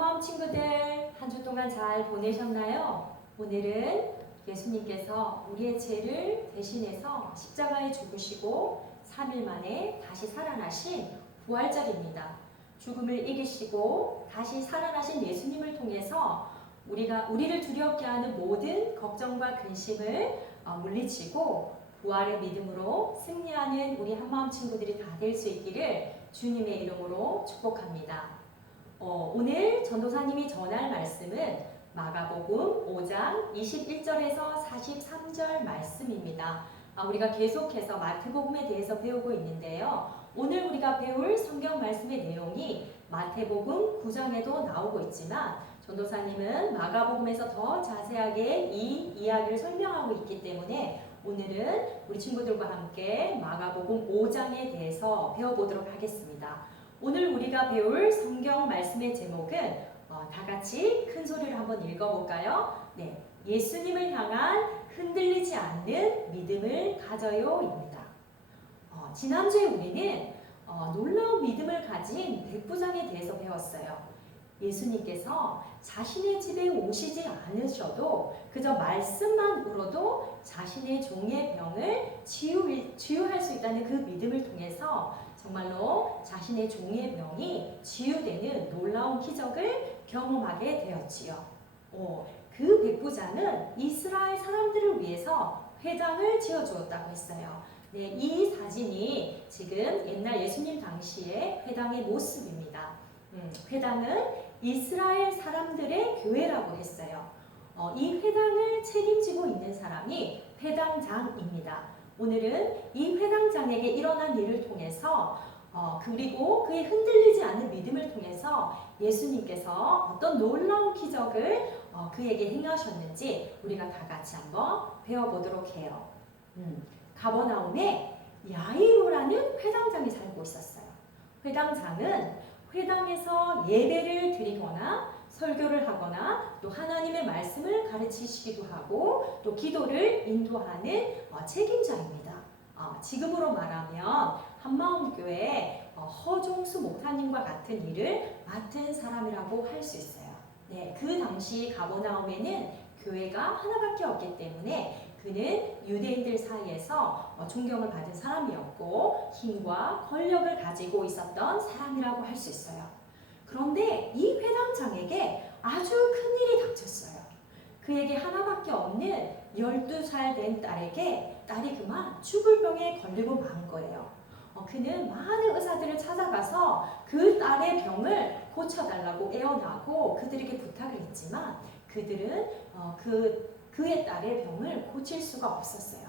한마음 친구들, 한 주 동안 잘 보내셨나요? 오늘은 예수님께서 우리의 죄를 대신해서 십자가에 죽으시고 3일 만에 다시 살아나신 부활절입니다. 죽음을 이기시고 다시 살아나신 예수님을 통해서 우리를 두렵게 하는 모든 걱정과 근심을 물리치고 부활의 믿음으로 승리하는 우리 한마음 친구들이 다 될 수 있기를 주님의 이름으로 축복합니다. 오늘 전도사님이 전할 말씀은 마가복음 5장 21절에서 43절 말씀입니다. 우리가 계속해서 마태복음에 대해서 배우고 있는데요. 오늘 우리가 배울 성경 말씀의 내용이 마태복음 9장에도 나오고 있지만 전도사님은 마가복음에서 더 자세하게 이 이야기를 설명하고 있기 때문에 오늘은 우리 친구들과 함께 마가복음 5장에 대해서 배워보도록 하겠습니다. 오늘 우리가 배울 성경 말씀의 제목은 다 같이 큰 소리로 한번 읽어볼까요? 네, 예수님을 향한 흔들리지 않는 믿음을 가져요입니다. 지난주에 우리는 놀라운 믿음을 가진 백부장에 대해서 배웠어요. 예수님께서 자신의 집에 오시지 않으셔도 그저 말씀만으로도 자신의 종의 병을 치유할 수 있다는 그 믿음을 통해서 정말로 자신의 종의 병이 치유되는 놀라운 기적을 경험하게 되었지요. 그 백부장은 이스라엘 사람들을 위해서 회당을 지어주었다고 했어요. 네, 이 사진이 지금 옛날 예수님 당시의 회당의 모습입니다. 회당은 이스라엘 사람들의 교회라고 했어요. 이 회당을 책임지고 있는 사람이 회당장입니다. 오늘은 이 회당장에게 일어난 일을 통해서 그리고 그의 흔들리지 않는 믿음을 통해서 예수님께서 어떤 놀라운 기적을 그에게 행하셨는지 우리가 다 같이 한번 배워보도록 해요. 가버나움에 야이로라는 회당장이 살고 있었어요. 회당장은 회당에서 예배를 드리거나 설교를 하거나 또 하나님의 말씀을 가르치시기도 하고 또 기도를 인도하는 책임자입니다. 지금으로 말하면 한마음교회 허종수 목사님과 같은 일을 맡은 사람이라고 할 수 있어요. 네, 그 당시 가버나움에는 교회가 하나밖에 없기 때문에 그는 유대인들 사이에서 존경을 받은 사람이었고 힘과 권력을 가지고 있었던 사람이라고 할 수 있어요. 그런데 이 회당장에게 아주 큰일이 닥쳤어요. 그에게 하나밖에 없는 12살 된 딸이 그만 죽을 병에 걸리고 만 거예요. 그는 많은 의사들을 찾아가서 그 딸의 병을 고쳐달라고 애원하고 그들에게 부탁을 했지만 그들은 그의 딸의 병을 고칠 수가 없었어요.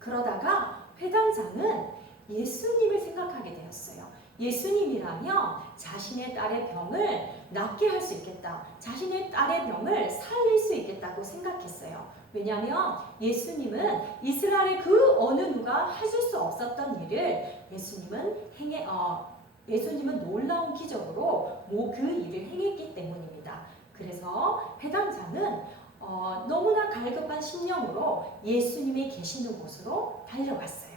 그러다가 회당장은 예수님을 생각하게 되었어요. 예수님이라면 자신의 딸의 병을 낫게 할 수 있겠다. 자신의 딸의 병을 살릴 수 있겠다고 생각했어요. 왜냐하면 예수님은 이스라엘의 그 어느 누가 해줄 수 없었던 일을 예수님은 놀라운 기적으로 그 일을 행했기 때문입니다. 그래서 회당장은 너무나 갈급한 심령으로 예수님이 계시는 곳으로 달려갔어요.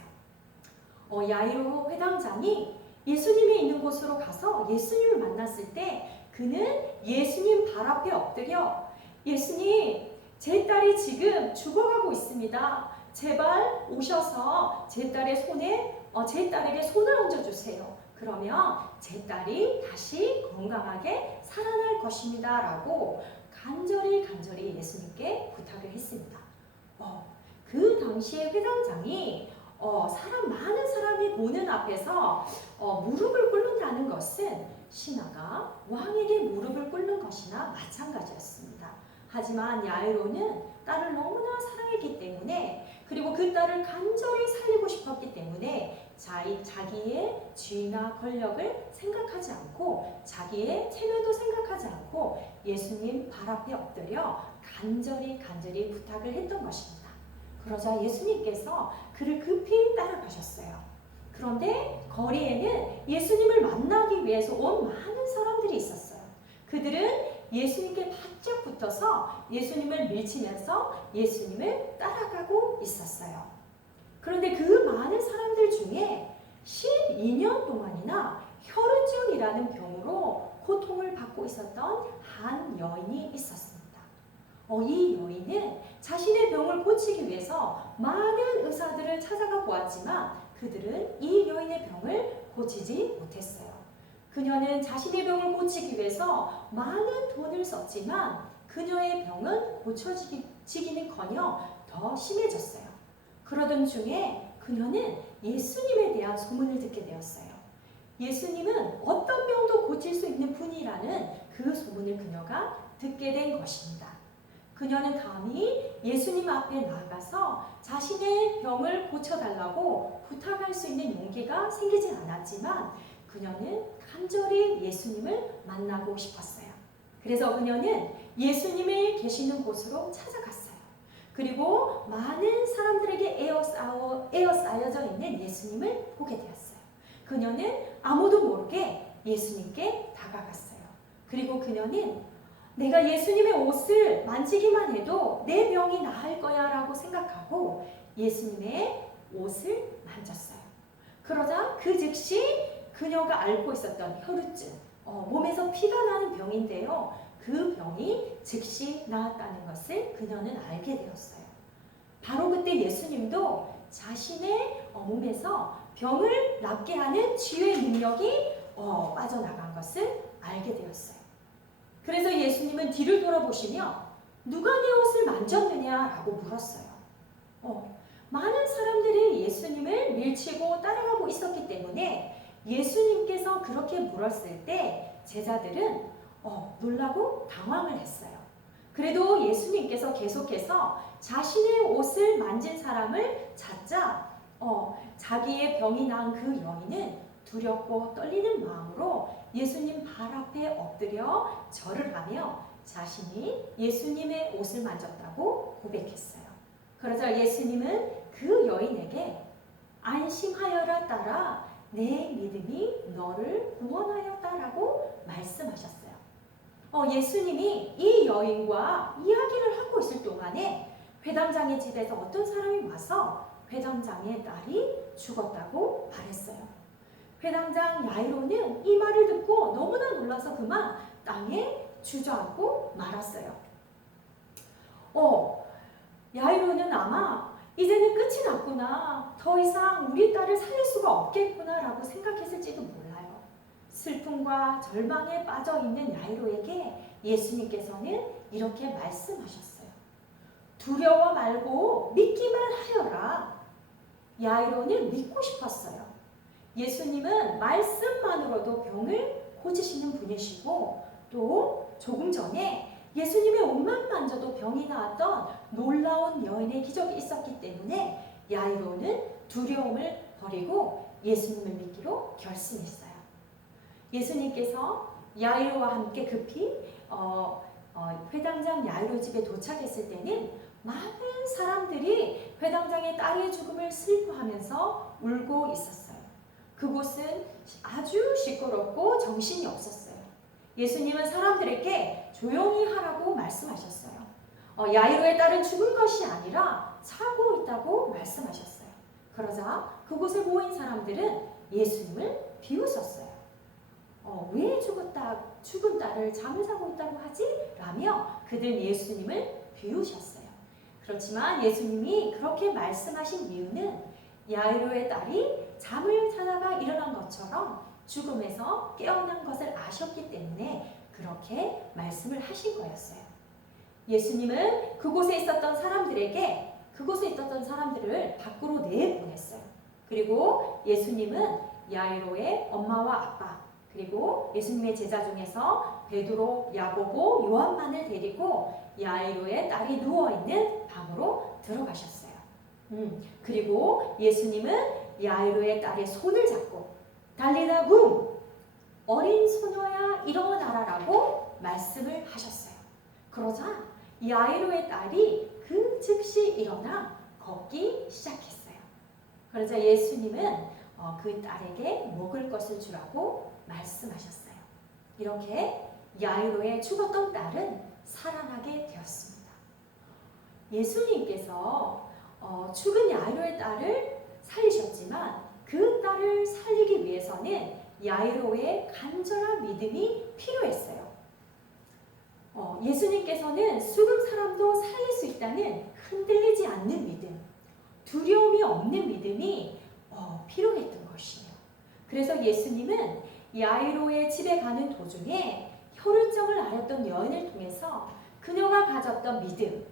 야이로 회당장이 예수님이 있는 곳으로 가서 예수님을 만났을 때 그는 예수님 발 앞에 엎드려 예수님, 제 딸이 지금 죽어가고 있습니다. 제발 오셔서 제 딸에게 손을 얹어주세요. 그러면 제 딸이 다시 건강하게 살아날 것입니다. 라고 간절히 예수님께 부탁을 했습니다. 그 당시에 회당장이 많은 사람이 보는 앞에서 무릎을 꿇는다는 것은 신하가 왕에게 무릎을 꿇는 것이나 마찬가지였습니다. 하지만 야이로는 딸을 너무나 사랑했기 때문에 그리고 그 딸을 간절히 살리고 싶었기 때문에 자기의 지위나 권력을 생각하지 않고 자기의 체면도 생각하지 않고 예수님 발 앞에 엎드려 간절히 부탁을 했던 것입니다. 그러자 예수님께서 그를 급히 따라가셨어요. 그런데 거리에는 예수님을 만나기 위해서 온 많은 사람들이 있었어요. 그들은 예수님께 바짝 붙어서 예수님을 밀치면서 예수님을 따라가고 있었어요. 그런데 그 많은 사람들 중에 12년 동안이나 혈우증이라는 병으로 고통을 받고 있었던 한 여인이 있었습니다. 이 여인은 자신의 병을 고치기 위해서 많은 의사들을 찾아가 보았지만 그들은 이 여인의 병을 고치지 못했어요. 그녀는 자신의 병을 고치기 위해서 많은 돈을 썼지만 그녀의 병은 고쳐지기는커녕 더 심해졌어요. 그러던 중에 그녀는 예수님에 대한 소문을 듣게 되었어요. 예수님은 어떤 병도 고칠 수 있는 분이라는 그 소문을 그녀가 듣게 된 것입니다. 그녀는 감히 예수님 앞에 나아가서 자신의 병을 고쳐달라고 부탁할 수 있는 용기가 생기진 않았지만 그녀는 간절히 예수님을 만나고 싶었어요. 그래서 그녀는 예수님이 계시는 곳으로 찾아갔어요. 그리고 많은 사람들에게 에어싸여져 있는 예수님을 보게 되었어요. 그녀는 아무도 모르게 예수님께 다가갔어요. 그리고 그녀는 내가 예수님의 옷을 만지기만 해도 내 병이 나을 거야 라고 생각하고 예수님의 옷을 만졌어요. 그러자 그 즉시 그녀가 앓고 있었던 혈루증, 몸에서 피가 나는 병인데요. 그 병이 즉시 나았다는 것을 그녀는 알게 되었어요. 바로 그때 예수님도 자신의 몸에서 병을 낫게 하는 치유의 능력이 빠져나간 것을 알게 되었어요. 그래서 예수님은 뒤를 돌아보시며 누가 내 옷을 만졌느냐라고 물었어요. 많은 사람들이 예수님을 밀치고 따라가고 있었기 때문에 예수님께서 그렇게 물었을 때 제자들은 놀라고 당황을 했어요. 그래도 예수님께서 계속해서 자신의 옷을 만진 사람을 찾자 자기의 병이 나은 그 여인은 두렵고 떨리는 마음으로 예수님 발 앞에 엎드려 절을 하며 자신이 예수님의 옷을 만졌다고 고백했어요. 그러자 예수님은 그 여인에게 안심하여라 딸아, 내 믿음이 너를 구원하였다라고 말씀하셨어요. 예수님이 이 여인과 이야기를 하고 있을 동안에 회당장의 집에서 어떤 사람이 와서 회당장의 딸이 죽었다고 말했어요. 회당장 야이로는 이 말을 듣고 너무나 놀라서 그만 땅에 주저앉고 말았어요. 야이로는 아마 이제는 끝이 났구나, 더 이상 우리 딸을 살릴 수가 없겠구나 라고 생각했을지도 몰라요. 슬픔과 절망에 빠져있는 야이로에게 예수님께서는 이렇게 말씀하셨어요. 두려워 말고 믿기만 하여라. 야이로는 믿고 싶었어요. 예수님은 말씀만으로도 병을 고치시는 분이시고 또 조금 전에 예수님의 옷만 만져도 병이 나았던 놀라운 여인의 기적이 있었기 때문에 야이로는 두려움을 버리고 예수님을 믿기로 결심했어요. 예수님께서 야이로와 함께 급히 회당장 야이로 집에 도착했을 때는 많은 사람들이 회당장의 딸의 죽음을 슬퍼하면서 울고 있었어요. 그곳은 아주 시끄럽고 정신이 없었어요. 예수님은 사람들에게 조용히 하라고 말씀하셨어요. 야이로의 딸은 죽은 것이 아니라 자고 있다고 말씀하셨어요. 그러자 그곳에 모인 사람들은 예수님을 비웃었어요. 왜 죽은 딸을 잠을 자고 있다고 하지? 라며 그들 예수님을 비웃었어요. 그렇지만 예수님이 그렇게 말씀하신 이유는 야이로의 딸이 잠을 자다가 일어난 것처럼 죽음에서 깨어난 것을 아셨기 때문에 그렇게 말씀을 하신 거였어요. 예수님은 그곳에 있었던 사람들을 밖으로 내보냈어요. 그리고 예수님은 야이로의 엄마와 아빠, 그리고 예수님의 제자 중에서 베드로, 야고보, 요한만을 데리고 야이로의 딸이 누워있는 방으로 들어가셨어요. 그리고 예수님은 야이로의 딸의 손을 잡고 달리다 굼, 어린 소녀야 일어나라라고 말씀을 하셨어요. 그러자 야이로의 딸이 그 즉시 일어나 걷기 시작했어요. 그러자 예수님은 그 딸에게 먹을 것을 주라고 말씀하셨어요. 이렇게 야이로의 죽었던 딸은 살아나게 되었습니다. 예수님께서 죽은 야이로의 딸을 살리셨지만 그 딸을 살리기 위해서는 야이로의 간절한 믿음이 필요했어요. 예수님께서는 죽은 사람도 살릴 수 있다는 흔들리지 않는 믿음, 두려움이 없는 믿음이 필요했던 것이에요. 그래서 예수님은 야이로의 집에 가는 도중에 혈루증을 앓았던 여인을 통해서 그녀가 가졌던 믿음,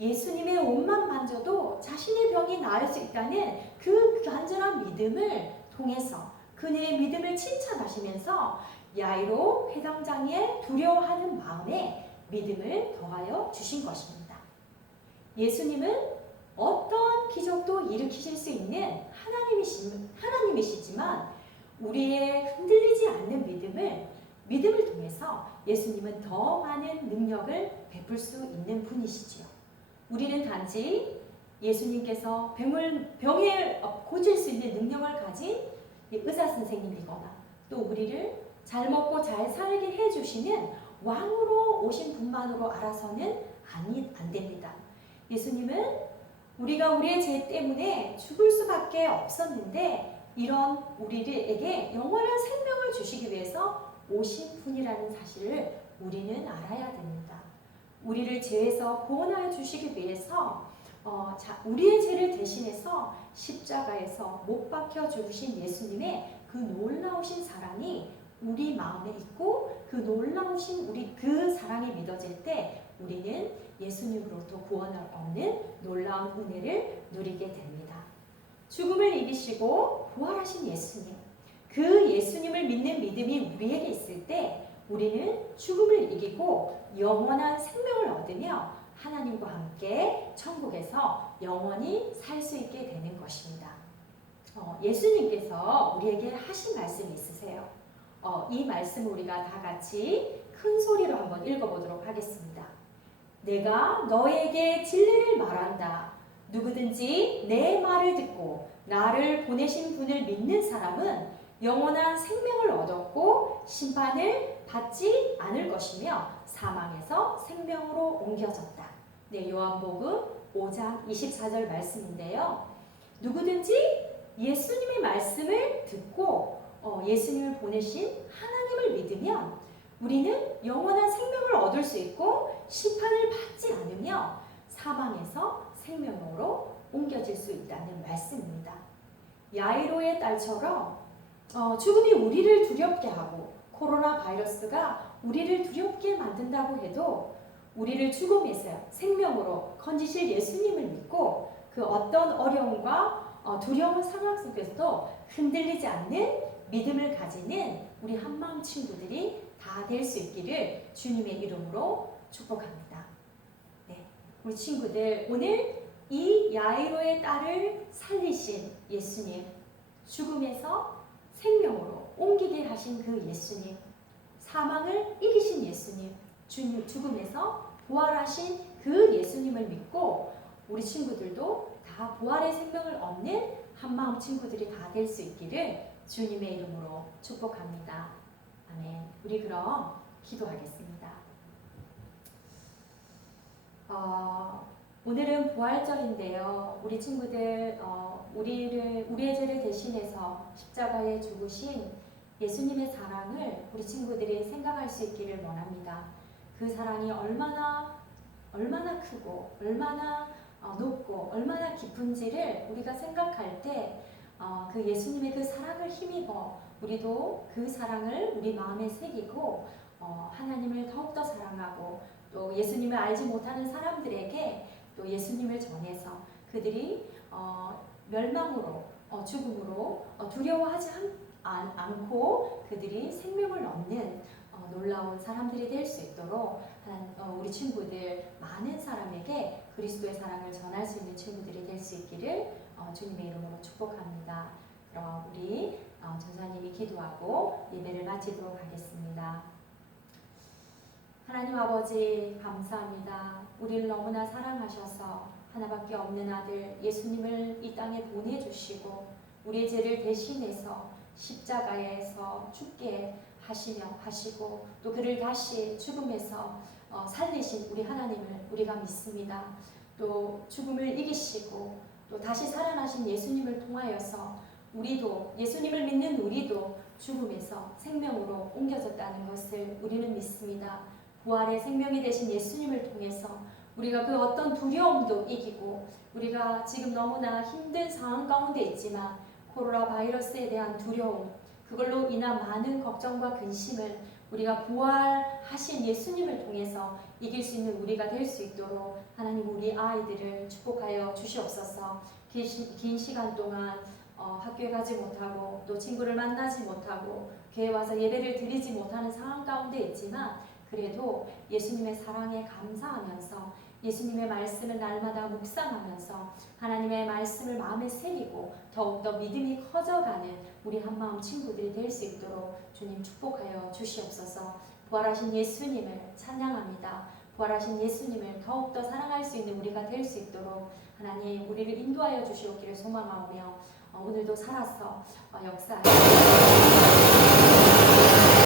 예수님의 옷만 만져도 자신의 병이 나을 수 있다는 그 간절한 믿음을 통해서 그녀의 믿음을 칭찬하시면서 야이로 회당장의 두려워하는 마음에 믿음을 더하여 주신 것입니다. 예수님은 어떤 기적도 일으키실 수 있는 하나님이시지만 우리의 흔들리지 않는 믿음을 통해서 예수님은 더 많은 능력을 베풀 수 있는 분이시지요. 우리는 단지 예수님께서 병을 고칠 수 있는 능력을 가진 의사 선생님이거나 또 우리를 잘 먹고 잘 살게 해주시는 왕으로 오신 분만으로 알아서는 안 됩니다. 예수님은 우리가 우리의 죄 때문에 죽을 수밖에 없었는데 이런 우리에게 영원한 생명을 주시기 위해서 오신 분이라는 사실을 우리는 알아야 됩니다. 우리를 죄에서 구원하여 주시기 위해서 우리의 죄를 대신해서 십자가에서 못 박혀 죽으신 예수님의 그 놀라우신 사랑이 우리 마음에 있고 그 놀라우신 우리 그 사랑이 믿어질 때 우리는 예수님으로부터 구원을 얻는 놀라운 은혜를 누리게 됩니다. 죽음을 이기시고 부활하신 예수님, 그 예수님을 믿는 믿음이 우리에게 있을 때 우리는 죽음을 이기고 영원한 생명을 얻으며 하나님과 함께 천국에서 영원히 살 수 있게 되는 것입니다. 예수님께서 우리에게 하신 말씀이 있으세요. 이 말씀을 우리가 다 같이 큰 소리로 한번 읽어보도록 하겠습니다. 내가 너에게 진리를 말한다. 누구든지 내 말을 듣고 나를 보내신 분을 믿는 사람은 영원한 생명을 얻었고 심판을 받지 않을 것이며 사망에서 생명으로 옮겨졌다. 네, 요한복음 5장 24절 말씀인데요. 누구든지 예수님의 말씀을 듣고 예수님을 보내신 하나님을 믿으면 우리는 영원한 생명을 얻을 수 있고 심판을 받지 않으며 사망에서 생명으로 옮겨질 수 있다는 말씀입니다. 야이로의 딸처럼 죽음이 우리를 두렵게 하고 코로나 바이러스가 우리를 두렵게 만든다고 해도 우리를 죽음에서 생명으로 건지실 예수님을 믿고 그 어떤 어려움과 두려운 상황 속에서도 흔들리지 않는 믿음을 가지는 우리 한마음 친구들이 다 될 수 있기를 주님의 이름으로 축복합니다. 네, 우리 친구들 오늘 이 야이로의 딸을 살리신 예수님, 죽음에서 생명으로 옮기게 하신 그 예수님, 사망을 이기신 예수님, 죽음에서 부활하신 그 예수님을 믿고 우리 친구들도 다 부활의 생명을 얻는 한마음 친구들이 다 될 수 있기를 주님의 이름으로 축복합니다. 아멘. 우리 그럼 기도하겠습니다. 오늘은 부활절인데요. 우리 친구들 우리의 죄를 대신해서 십자가에 죽으신 예수님의 사랑을 우리 친구들이 생각할 수 있기를 원합니다. 그 사랑이 얼마나 크고 얼마나 높고 얼마나 깊은지를 우리가 생각할 때 그 예수님의 그 사랑을 힘입어 우리도 그 사랑을 우리 마음에 새기고 하나님을 더욱더 사랑하고 또 예수님을 알지 못하는 사람들에게 또 예수님을 전해서 그들이 멸망으로 죽음으로 두려워하지 않고 그들이 생명을 얻는 놀라운 사람들이 될 수 있도록 우리 친구들 많은 사람에게 그리스도의 사랑을 전할 수 있는 친구들이 될 수 있기를 주님의 이름으로 축복합니다. 그럼 우리 전사님이 기도하고 예배를 마치도록 하겠습니다. 하나님 아버지 감사합니다. 우리를 너무나 사랑하셔서 하나밖에 없는 아들 예수님을 이 땅에 보내주시고 우리의 죄를 대신해서 십자가에서 죽게 하시고 또 그를 다시 죽음에서 살리신 우리 하나님을 우리가 믿습니다. 또 죽음을 이기시고 또 다시 살아나신 예수님을 통하여서 우리도 예수님을 믿는 우리도 죽음에서 생명으로 옮겨졌다는 것을 우리는 믿습니다. 부활의 생명이 되신 예수님을 통해서 우리가 그 어떤 두려움도 이기고, 우리가 지금 너무나 힘든 상황 가운데 있지만 코로나 바이러스에 대한 두려움, 그걸로 인한 많은 걱정과 근심을 우리가 부활하신 예수님을 통해서 이길 수 있는 우리가 될 수 있도록 하나님 우리 아이들을 축복하여 주시옵소서. 긴 시간 동안 학교에 가지 못하고 또 친구를 만나지 못하고 교회 와서 예배를 드리지 못하는 상황 가운데 있지만, 그래도 예수님의 사랑에 감사하면서 예수님의 말씀을 날마다 묵상하면서 하나님의 말씀을 마음에 새기고 더욱더 믿음이 커져가는 우리 한마음 친구들이 될 수 있도록 주님 축복하여 주시옵소서. 부활하신 예수님을 찬양합니다. 부활하신 예수님을 더욱더 사랑할 수 있는 우리가 될 수 있도록 하나님 우리를 인도하여 주시옵기를 소망하며 오늘도 살아서 역사하시옵소서.